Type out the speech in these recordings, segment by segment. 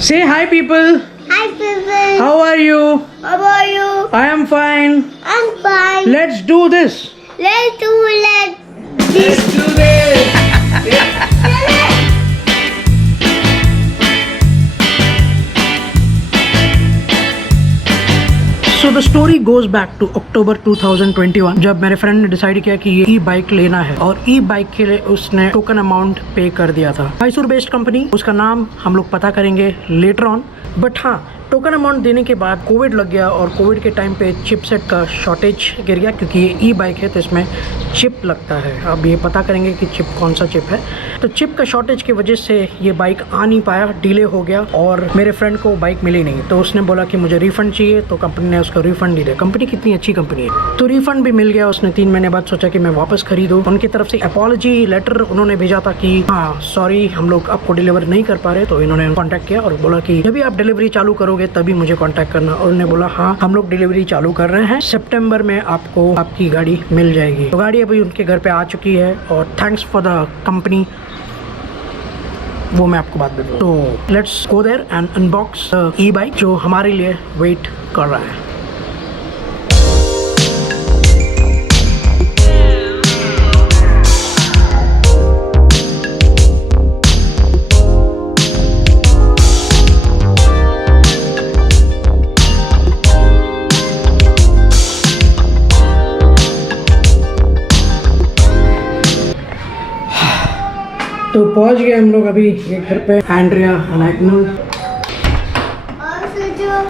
Say hi, people. Hi, people. How are you? How are you? I am fine. I'm fine. Let's do this. Let's do it. Let's do this. So the story goes back to October 2021 जब मेरे friend ने decide किया कि ये ई bike लेना है और ई bike के लिए उसने टोकन अमाउंट पे कर दिया था। मैसूर बेस्ड कंपनी, उसका नाम हम लोग पता करेंगे लेटर ऑन। बट हाँ, टोकन अमाउंट देने के बाद कोविड लग गया और कोविड के टाइम पे चिपसेट का शॉर्टेज गिर गया क्योंकि ये ई बाइक है तो इसमें चिप लगता है। अब ये पता करेंगे कि चिप कौन सा चिप है। तो चिप का शॉर्टेज की वजह से ये बाइक आ नहीं पाया, डिले हो गया और मेरे फ्रेंड को बाइक मिली नहीं। तो उसने बोला कि मुझे रिफ़ंड चाहिए, तो कंपनी ने उसको रिफ़ंड नहीं दिया। कंपनी कितनी अच्छी कंपनी है, तो रिफ़ंड भी मिल गया। उसने 3 महीने बाद सोचा कि मैं वापस खरीदूँ। उनकी तरफ से अपॉलजी लेटर उन्होंने भेजा था कि हाँ सॉरी, हम लोग आपको डिलीवर नहीं कर पा रहे। तो इन्होंने कॉन्टैक्ट किया और बोला कि जब भी आप डिलीवरी चालू करोगे तभी मुझे कॉन्टैक्ट करना। और उन्होंने बोला हाँ हम लोग डिलीवरी चालू कर रहे हैं, सितंबर में आपको आपकी गाड़ी मिल जाएगी। तो गाड़ी अभी उनके घर पे आ चुकी है और थैंक्स फॉर द कंपनी, वो मैं आपको बात बताऊँ। तो let's go there and unbox e bike जो हमारे लिए वेट कर रहा है। तो पहुंच गए हम लोग अभी ये घर पे। एंड्रिया अनाइकनल,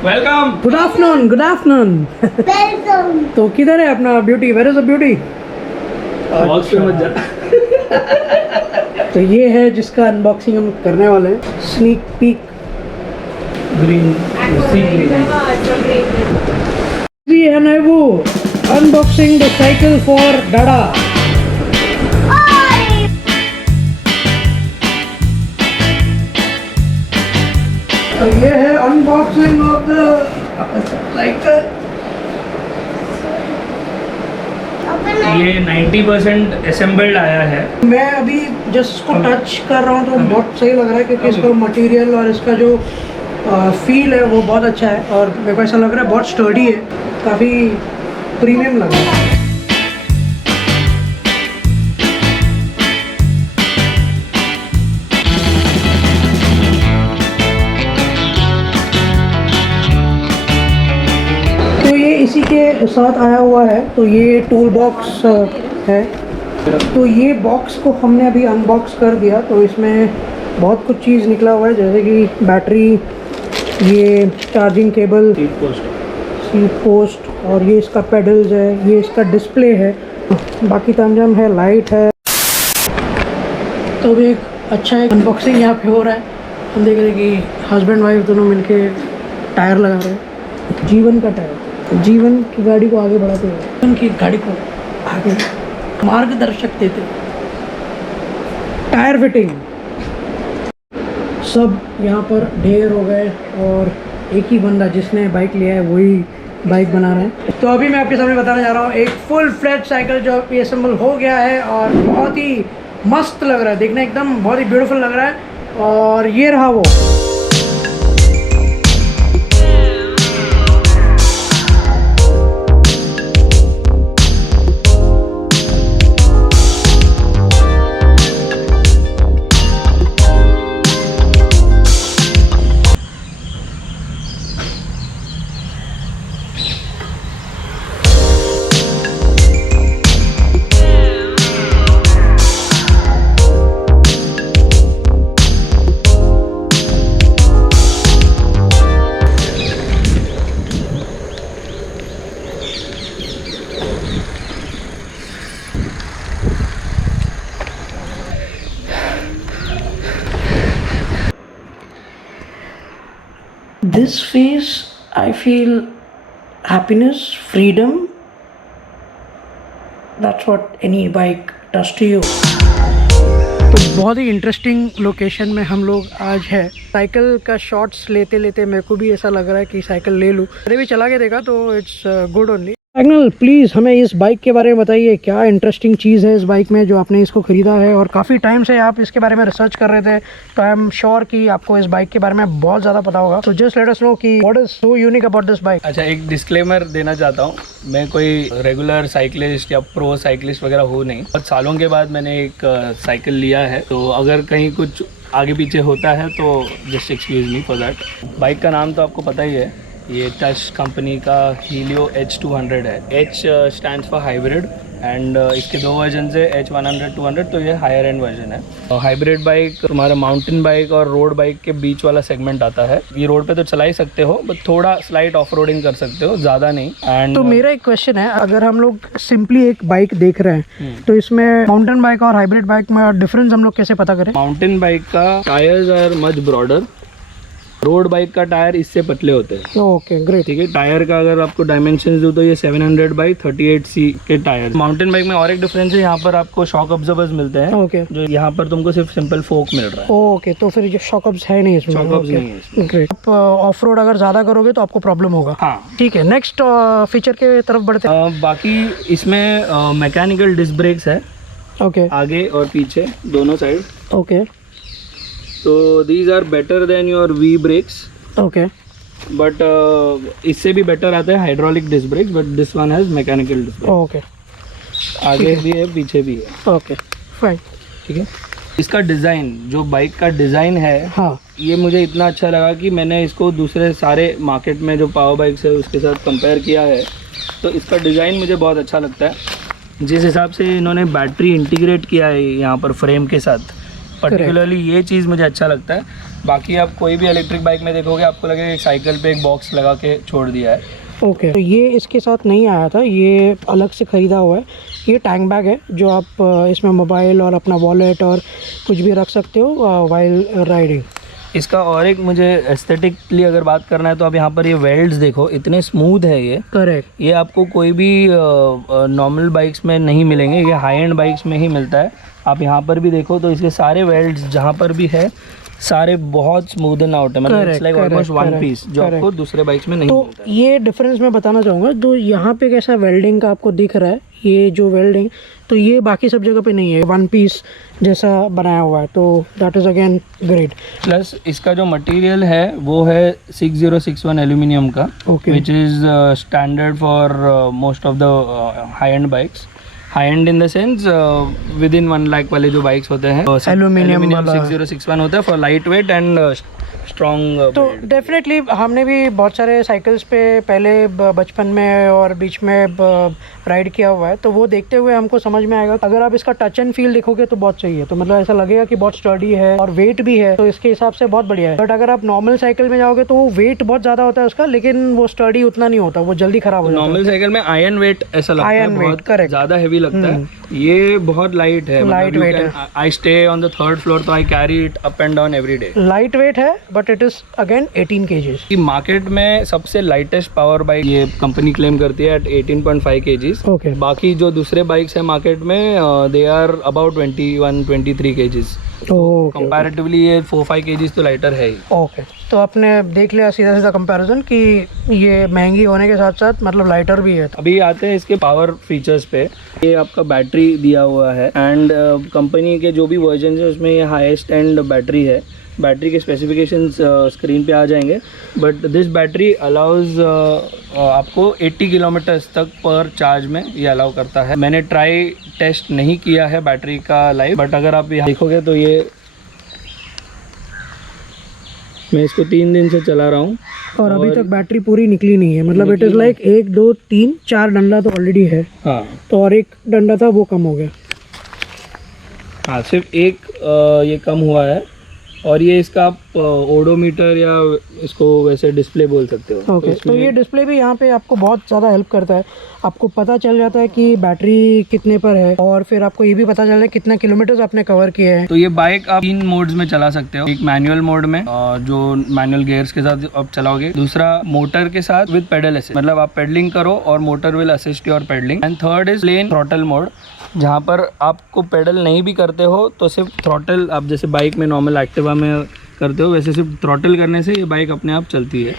welcome. Good afternoon, good afternoon. Welcome. तो किधर है अपना beauty? Where is the beauty? Box पे मत जा। तो ये है जिसका अनबॉक्सिंग हम करने वाले हैं, स्नीक पीक। ग्रीन सी ग्रीन। जी है ना वो अनबॉक्सिंग द साइकिल फॉर डाडा। तो ये है अनबॉक्सिंग ऑफ द साइकिल। ये 90% असेंबल्ड आया है। मैं अभी जस्ट इसको टच कर रहा हूँ तो बहुत सही लग रहा है क्योंकि इसका मटेरियल और इसका जो फील है वो बहुत अच्छा है और मेरे को ऐसा लग रहा है बहुत स्टर्डी है, काफ़ी प्रीमियम लग रहा है। तो ये इसी के साथ आया हुआ है। तो ये टूल बॉक्स है। तो ये बॉक्स को हमने अभी अनबॉक्स कर दिया। तो इसमें बहुत कुछ चीज़ निकला हुआ है जैसे कि बैटरी, ये चार्जिंग केबल, सीट पोस्ट और ये इसका पेडल्स है, ये इसका डिस्प्ले है, बाकी तामझाम है, लाइट है। तो भी एक अच्छा एक अनबॉक्सिंग यहाँ पे हो रहा है। हम देख रहे हैं कि हस्बैंड वाइफ दोनों मिलके टायर लगा रहे हैं। जीवन का टायर, जीवन की गाड़ी को आगे बढ़ाते हुए, जीवन की गाड़ी को आगे मार्गदर्शक देते हुए, टायर फिटिंग सब यहाँ पर ढेर हो गए और एक ही बंदा जिसने बाइक लिया है वही बाइक बना रहे हैं। तो अभी मैं आपके सामने बताने जा रहा हूँ एक फुल फ्लेज साइकिल जो अभी असेंबल हो गया है और बहुत ही मस्त लग रहा है देखने, एकदम बहुत ही ब्यूटीफुल लग रहा है। और ये रहा वो। This phase, I feel happiness, freedom. That's what any bike does to you. तो बहुत ही इंटरेस्टिंग लोकेशन में हम लोग आज है। साइकिल का शॉट्स लेते लेते मेरे को भी ऐसा लग रहा है कि साइकिल ले लूँ। अरे भी चला के देखा तो it's good only. Agnel please हमें इस बाइक के बारे में बताइए, क्या इंटरेस्टिंग चीज़ है इस बाइक में जो आपने इसको ख़रीदा है, और काफ़ी टाइम से आप इसके बारे में रिसर्च कर रहे थे, तो आई एम श्योर कि आपको इस बाइक के बारे में बहुत ज़्यादा पता होगा। तो जस्ट लेट अस नो कि what is so unique about this bike. अच्छा, एक डिस्क्लेमर देना चाहता हूँ, मैं कोई रेगुलर साइकिलिस्ट या प्रो साइकिलिस्ट वगैरह हूँ नहीं। बहुत सालों के बाद मैंने एक साइकिल लिया है, तो अगर कहीं कुछ आगे पीछे होता है तो just excuse me for that. Bike का नाम तो आपको पता ही है, ये टच कंपनी का हीलियो H200 है। H stands for hybrid and इसके दो वर्जन है, H100 200, तो ये हायर एंड वर्जन है। हाइब्रिड बाइक तुम्हारा माउंटेन बाइक और रोड बाइक के बीच वाला सेगमेंट आता है। ये रोड पे तो चला ही सकते हो, बट थोड़ा स्लाइट ऑफ रोडिंग कर सकते हो, ज़्यादा नहीं। एंड तो मेरा एक क्वेश्चन है, अगर हम लोग सिंपली एक बाइक देख रहे हैं तो इसमें माउंटेन बाइक और हाइब्रिड बाइक में डिफरेंस हम लोग कैसे पता करें? माउंटेन बाइक का tyres are much broader, road bike का टायर इससे पतले होते हैं। Okay great. ठीक है, टायर का अगर आपको डायमेंशन दूँ तो ये 700/38C के टायर। माउंटेन बाइक में और एक डिफरेंस है, यहाँ पर आपको शॉक ऑब्जर्वर्स मिलते हैं। ओके, जो यहाँ पर तुमको सिर्फ सिंपल फोक मिल रहा है। ओके, तो फिर ये शॉकअप्स है नहीं इसमें? शॉकअप्स नहीं है इसमें। ग्रेट। आप ऑफ रोड अगर ज़्यादा करोगे तो आपको प्रॉब्लम होगा। हाँ, ठीक है, नेक्स्ट फीचर के तरफ बढ़ते हैं। बाकी इसमें मैकेनिकल डिस्क ब्रेक्स है, ओके आगे और पीछे दोनों साइड। ओके तो these are better than your V brakes, okay, but इससे भी बेटर आता है hydraulic disc brakes, but this one has mechanical disc brake. Okay, आगे भी है पीछे भी है। Okay fine. ठीक है, इसका डिज़ाइन, जो बाइक का डिज़ाइन है, हाँ, ये मुझे इतना अच्छा लगा कि मैंने इसको दूसरे सारे मार्केट में जो पावर बाइक्स है उसके साथ कंपेयर किया है, तो इसका डिज़ाइन मुझे बहुत अच्छा लगता है। जिस हिसाब से इन्होंने बैटरी इंटीग्रेट किया है यहाँ पर फ्रेम के साथ, पर्टिकुलरली ये चीज़ मुझे अच्छा लगता है। बाकी आप कोई भी इलेक्ट्रिक बाइक में देखोगे आपको लगेगा एक साइकिल पे एक बॉक्स लगा के छोड़ दिया है। ओके, तो ये इसके साथ नहीं आया था, ये अलग से ख़रीदा हुआ है। ये टैंक बैग है जो आप इसमें मोबाइल और अपना वॉलेट और कुछ भी रख सकते हो वाइल राइडिंग। इसका और एक मुझे एस्थेटिकली अगर बात करना है तो आप यहाँ पर ये वेल्ड्स देखो, इतने स्मूथ है ये। करेक्ट। ये आपको कोई भी नॉर्मल बाइक्स में नहीं मिलेंगे, ये हाई एंड बाइक्स में ही मिलता है। आप यहाँ पर भी देखो तो इसके सारे वेल्ड्स जहाँ पर भी है सारे बहुत स्मूदन आउट है, मतलब it's like almost one piece, जो आपको दूसरे बाइक्स में नहीं मिलता है। ये डिफरेंस मैं बताना चाहूँगा, जो यहाँ पे कैसा वेल्डिंग का आपको दिख रहा है, ये जो वेल्डिंग, तो ये बाकी सब जगह पे नहीं है, वन पीस जैसा बनाया हुआ है, तो that is again great. Plus इसका जो मटेरियल है वो है 6061 एल्यूमिनियम का, which is standard for most of the high and bikes. High and in the sense with in 1 lakh वाले जो बाइक्स होते हैं, एल्यूमिनियम 6061 होता है for light weight and strong. तो डेफिनेटली हमने भी बहुत सारे साइकिल्स पे पहले बचपन में और बीच में राइड किया हुआ है, तो वो देखते हुए हमको समझ में आएगा। अगर आप इसका टच एंड फील देखोगे तो बहुत सही है, तो मतलब ऐसा लगेगा कि बहुत स्टर्डी है और वेट भी है, तो इसके हिसाब से बहुत बढ़िया है। बट अगर आप नॉर्मल साइकिल में जाओगे तो वो वेट बहुत ज़्यादा होता है उसका, लेकिन वो स्टर्डी उतना नहीं होता, वो जल्दी खराब हो जाता है। नॉर्मल साइकिल में आयरन वेट ऐसा लगता है, बहुत ज़्यादा हेवी लगता है। ये बहुत लाइट है, लाइट वेट है। I stay on the 3rd floor, तो I carry it up and down every day. Light weight है but it is again 18 kgs। Market में सबसे लाइटेस्ट पावर बाइक ये कंपनी क्लेम करती है एट 18.5 kgs। ओके, बाकी जो दूसरे बाइक्स है मार्केट में they are about 21-23 kgs। Comparatively ये 4-5 kgs तो लाइटर है ही। ओके, तो आपने देख लिया सीधा सीधा कंपैरिजन कि ये महंगी होने के साथ साथ मतलब लाइटर भी है। अभी आते हैं इसके पावर फीचर्स पे। ये आपका बैटरी दिया हुआ है एंड कंपनी के जो भी वर्जन है उसमें ये हाईएस्ट एंड बैटरी है। बैटरी के स्पेसिफिकेशंस स्क्रीन पे आ जाएंगे, बट दिस बैटरी अलाउज आपको 80 किलोमीटर्स तक पर चार्ज में ये अलाउ करता है। मैंने ट्राई टेस्ट नहीं किया है बैटरी का लाइफ, बट अगर आप यहाँ देखोगे तो ये मैं इसको 3 दिन से चला रहा हूँ और अभी तक बैटरी पूरी निकली नहीं है, मतलब इट इज़ लाइक 1 2 3 4 डंडा तो ऑलरेडी है। हाँ, तो और एक डंडा था वो कम हो गया। हाँ, सिर्फ एक ये कम हुआ है। और ये इसका आप ओडोमीटर या इसको वैसे डिस्प्ले बोल सकते हो। ओके, तो ये डिस्प्ले भी यहाँ पे आपको बहुत ज़्यादा हेल्प करता है। आपको पता चल जाता है कि बैटरी कितने पर है और फिर आपको ये भी पता चल रहा है कितना किलोमीटर्स आपने कवर किए हैं। तो ये बाइक आप 3 मोड्स में चला सकते हो। एक मैनुअल मोड में जो मैनुअल गियर्स के साथ आप चलाओगे, दूसरा मोटर के साथ विद पेडल असिस्ट, मतलब आप पेडलिंग करो और motor will assist your pedalling. And third is plain throttle mode, जहाँ पर आपको पेडल नहीं भी करते हो तो सिर्फ थ्रॉटल, आप जैसे बाइक में नॉर्मल एक्टिवा में करते हो वैसे सिर्फ थ्रॉटल करने से ये बाइक अपने आप चलती है।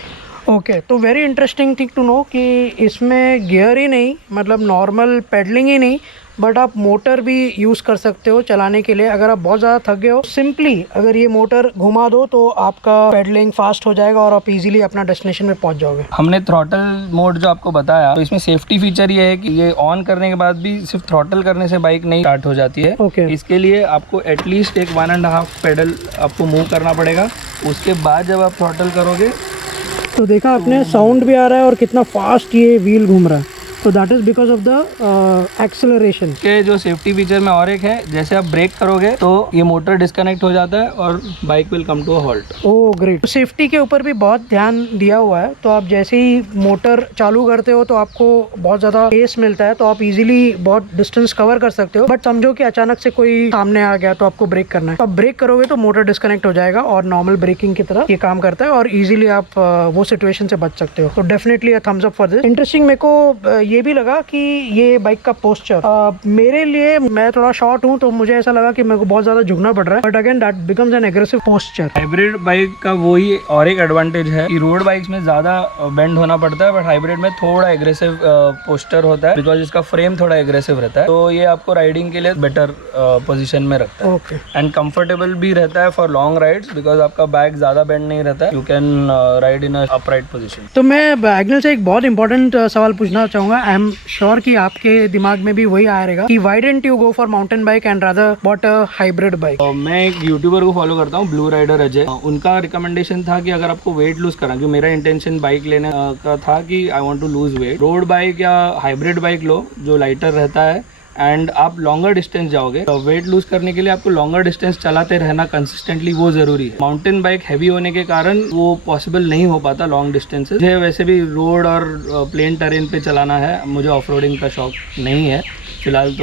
ओके तो very interesting thing to know कि इसमें गियर ही नहीं, मतलब नॉर्मल पेडलिंग ही नहीं, बट आप मोटर भी यूज़ कर सकते हो चलाने के लिए। अगर आप बहुत ज़्यादा थक गए हो, सिंपली अगर ये मोटर घुमा दो तो आपका पेडलिंग फास्ट हो जाएगा और आप इजीली अपना डेस्टिनेशन में पहुंच जाओगे। हमने थ्रॉटल मोड जो आपको बताया, तो इसमें सेफ्टी फीचर ये है कि ये ऑन करने के बाद भी सिर्फ थ्रॉटल करने से बाइक नहीं स्टार्ट हो जाती है। Okay. इसके लिए आपको एटलीस्ट एक 1.5 पेडल आपको मूव करना पड़ेगा। उसके बाद जब आप थ्रॉटल करोगे तो देखा आपने, साउंड भी आ रहा है और कितना फास्ट ये व्हील घूम रहा है। तो that is because of the acceleration के जो सेफ्टी फीचर में और एक है, जैसे आप ब्रेक करोगे तो ये मोटर डिस्कनेक्ट हो जाता है और bike will come to a halt. Oh great. Safety के ऊपर भी बहुत ध्यान दिया हुआ है। तो आप जैसे ही मोटर चालू करते हो तो आपको बहुत ज़्यादा स्पेस मिलता है, तो आप इजीली बहुत डिस्टेंस कवर कर सकते हो। बट समझो कि अचानक से कोई सामने आ गया तो आपको ब्रेक करना है, तो आप ब्रेक करोगे तो मोटर डिस्कनेक्ट हो जाएगा और नॉर्मल ब्रेकिंग की तरह ये काम करता है और इजीली आप वो सिचुएशन से बच सकते हो। तो definitely thumbs up for this. Interesting मेरे को ये भी लगा कि ये बाइक का पोस्चर, मेरे लिए, मैं थोड़ा शॉर्ट हूँ तो मुझे ऐसा लगा कि मेरे को बहुत ज़्यादा झुकना पड़ रहा है, but again that becomes N aggressive posture. Hybrid bike का वही और एक एडवांटेज है कि रोड बाइक्स में ज़्यादा बेंड होना पड़ता है, बट हाइब्रिड में थोड़ा एग्रेसिव पोस्चर होता है, बिकॉज इसका फ्रेम थोड़ा एग्रेसिव रहता है। तो ये आपको राइडिंग के लिए बेटर पोजीशन में रखता है। ओके। एंड कंफर्टेबल भी रहता है फॉर लॉन्ग राइड्स, बिकॉज आपका बैक ज़्यादा बेंड नहीं रहता है। You can ride in upright position. तो मैं एग्नेल से एक बहुत इंपॉर्टेंट सवाल पूछना चाहूँगा। आई एम श्योर कि आपके दिमाग में भी वही आ रहेगा कि why didn't you go for mountain bike and rather bought a hybrid bike? मैं एक यूट्यूबर को फॉलो करता हूँ, ब्लू राइडर अजय। उनका रिकमेंडेशन था कि अगर आपको वेट लूज करना, क्योंकि मेरा इंटेंशन बाइक लेने का था कि I want to lose weight, road bike या हाइब्रिड बाइक लो जो लाइटर रहता है एंड आप लॉन्गर डिस्टेंस जाओगे। तो वेट लूज करने के लिए आपको लॉन्गर डिस्टेंस चलाते रहना कंसिस्टेंटली, वो जरूरी है। माउंटेन बाइक हैवी होने के कारण वो पॉसिबल नहीं हो पाता लॉन्ग डिस्टेंसेस। मुझे वैसे भी रोड और प्लेन टेरेन पे चलाना है, मुझे ऑफ रोडिंग का शौक नहीं है फिलहाल।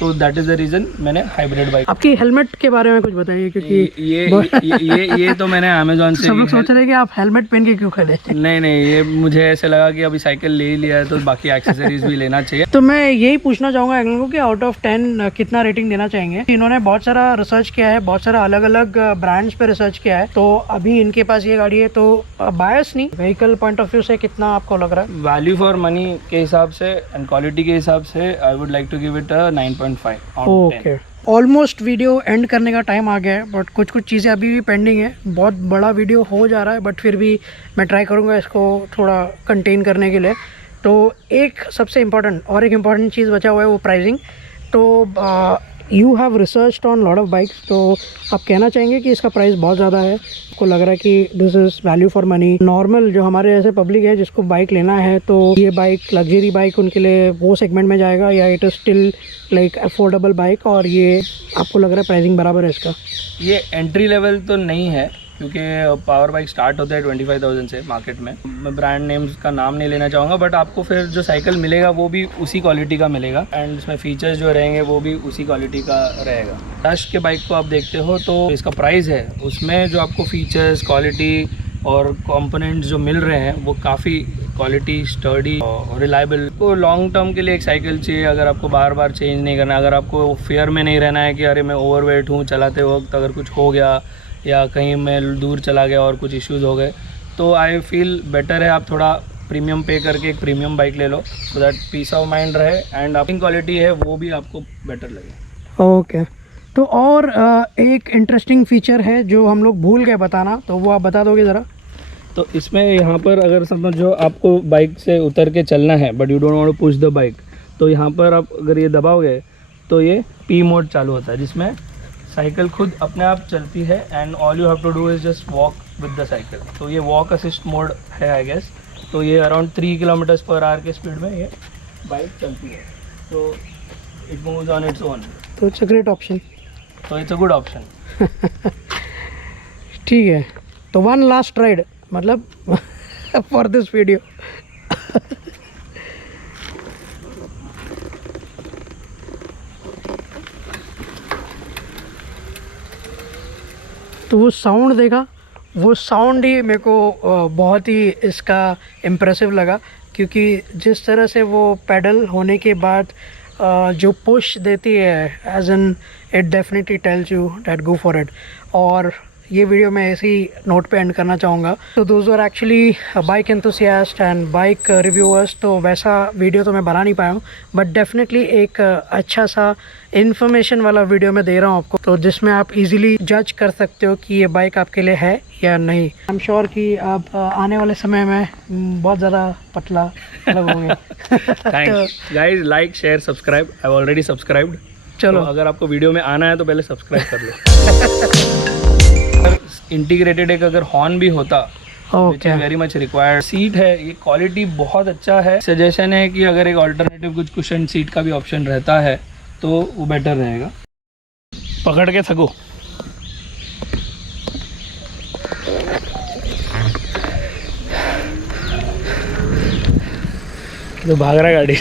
तो दैट इज द रीजन मैंने हाइब्रिड बाइक। आपकी हेलमेट के बारे में कुछ बताइए, क्योंकि ये तो मैंने अमेजोन से, सब लोग सोच रहे हैं कि आप हेलमेट पहन के क्यों खड़े हैं। नहीं, ये मुझे ऐसे लगा कि अभी साइकिल ले ही लिया है तो बाकी एक्सेसरीज भी लेना चाहिए। तो मैं यही पूछना चाहूँगा एग्नेल को कि आउट ऑफ 10 कितना रेटिंग देना चाहेंगे? इन्होंने बहुत सारा रिसर्च किया है, बहुत सारा अलग अलग ब्रांड्स पे रिसर्च किया है, तो अभी इनके पास ये गाड़ी है, तो बायस नहीं, व्हीकल पॉइंट ऑफ व्यू से कितना आपको लग रहा है? वैल्यू फॉर मनी के हिसाब से एंड क्वालिटी के हिसाब से I would like to give it 9.5 out of 10. Okay, almost video end करने का टाइम आ गया है, बट कुछ चीज़ें अभी भी पेंडिंग है। बहुत बड़ा वीडियो हो जा रहा है, बट फिर भी मैं ट्राई करूँगा इसको थोड़ा कंटेन करने के लिए। तो एक सबसे इम्पॉर्टेंट और एक इम्पॉर्टेंट चीज़ बचा हुआ है, वो प्राइसिंग। तो you have researched on lot of bikes, तो आप कहना चाहेंगे कि इसका प्राइस बहुत ज़्यादा है? आपको लग रहा है कि this is value for money? Normal जो हमारे जैसे पब्लिक है जिसको बाइक लेना है, तो ये बाइक लग्जरी बाइक उनके लिए वो सेगमेंट में जाएगा, या it is still like affordable bike, और ये आपको लग रहा है प्राइसिंग बराबर है इसका? ये एंट्री लेवल तो नहीं है, क्योंकि पावर बाइक स्टार्ट होता है 25,000 से मार्केट में। मैं ब्रांड नेम्स का नाम नहीं लेना चाहूँगा, बट आपको फिर जो साइकिल मिलेगा वो भी उसी क्वालिटी का मिलेगा एंड इसमें फीचर्स जो रहेंगे वो भी उसी क्वालिटी का रहेगा। डस्ट के बाइक को आप देखते हो तो इसका प्राइस है, उसमें जो आपको फीचर्स, क्वालिटी और कंपोनेंट्स जो मिल रहे हैं वो काफ़ी क्वालिटी, स्टर्डी और रिलायबल। को लॉन्ग टर्म के लिए एक साइकिल चाहिए, अगर आपको बार बार चेंज नहीं करना, अगर आपको फियर में नहीं रहना है कि अरे मैं ओवरवेट हूँ, चलाते वक्त अगर कुछ हो गया या कहीं मैं दूर चला गया और कुछ इश्यूज़ हो गए, तो आई फील बेटर है आप थोड़ा प्रीमियम पे करके एक प्रीमियम बाइक ले लो, so that peace of mind रहे एंड आपकी क्वालिटी है वो भी आपको बेटर लगे। ओके, तो और एक इंटरेस्टिंग फीचर है जो हम लोग भूल गए बताना, तो वो आप बता दोगे ज़रा? तो इसमें यहाँ पर अगर समझो आपको बाइक से उतर के चलना है but you don't want to push the bike, तो यहाँ पर आप अगर ये दबाओगे तो ये पी मोड चालू होता है, जिसमें साइकिल खुद अपने आप चलती है and all you have to do is just walk with the cycle. तो ये वॉक असिस्ट मोड है आई गेस। तो ये अराउंड 3 km/h के स्पीड में ये बाइक चलती है, तो it moves on its own. तो इट्स अ ग्रेट ऑप्शन, तो इट्स अ गुड ऑप्शन। ठीक है, तो वन लास्ट राइड मतलब फॉर दिस वीडियो। तो वो साउंड देखा, वो साउंड ही मेरे को बहुत ही इसका इम्प्रेसिव लगा, क्योंकि जिस तरह से वो पेडल होने के बाद जो पुश देती है, as an it definitely tells you that go for it. और ये वीडियो मैं ऐसे ही नोट पे एंड करना चाहूँगा। तो those are actually bike enthusiast and bike reviewers, तो वैसा वीडियो तो मैं बना नहीं पाया हूँ, बट डेफिनेटली एक अच्छा सा इन्फॉर्मेशन वाला वीडियो मैं दे रहा हूँ आपको, तो जिसमें आप इजीली जज कर सकते हो कि ये बाइक आपके लिए है या नहीं। आई एम श्योर कि आप आने वाले समय में बहुत ज़्यादा पतला लगोगे। Thanks guys, like share subscribe. I have already subscribed. चलो, तो अगर आपको वीडियो में आना है तो पहले सब्सक्राइब कर लो। अगर इंटीग्रेटेड एक अगर हॉर्न भी होता, okay, very much required. Seat है, ये क्वालिटी बहुत अच्छा है। सजेशन है कि अगर एक ऑल्टरनेटिव कुछ कुशन सीट का भी ऑप्शन रहता है तो वो बेटर रहेगा। पकड़ के थको। तो भाग रहा है गाड़ी।